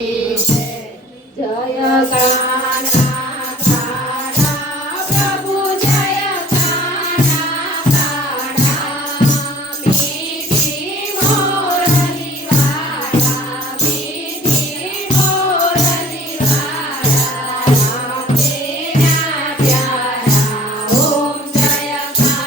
जय गाना गाना प्रभु जय गाना गाना मीठी मोरली वाला मीठी मोरली वाला राम तेरा प्यारा ओम जय गाना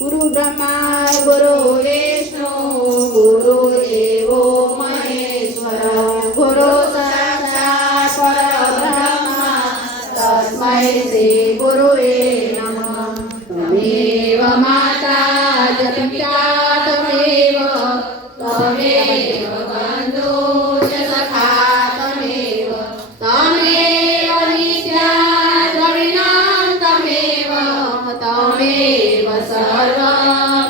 गुरु ब्रह्मा गुरु विष्णु गुरु देवो महेश्वर गुरु साक्षात् परब्रह्म तस्मै श्री गुरुवे नमः। तमेव माता च पिता तमेव बन्धु च सखा तमेव तमेव विद्या द्रविणं तमेव तमेव सर्वं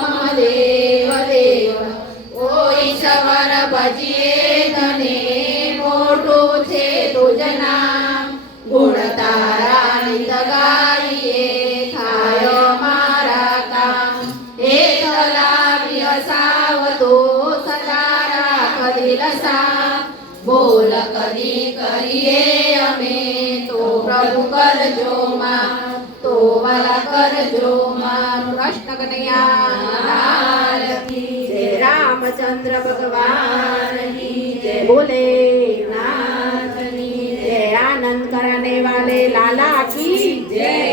मम देव देव ओ ईश्वर भजिए तने मोटું છે તુજ નામ ગુણ તારા નિત ગાઈએ થાય મારા કામ એકલાવ્ય સાવતો સતારા કદિલસા બોલ કદી કરીએ અમે તો પ્રભુ કરજો માં तो वाला कर जो मां कृष्ण कन्हैया लाल की जय रामचंद्र भगवान की जय बोले नाथ की जय आनंद कराने वाले लाला की जय।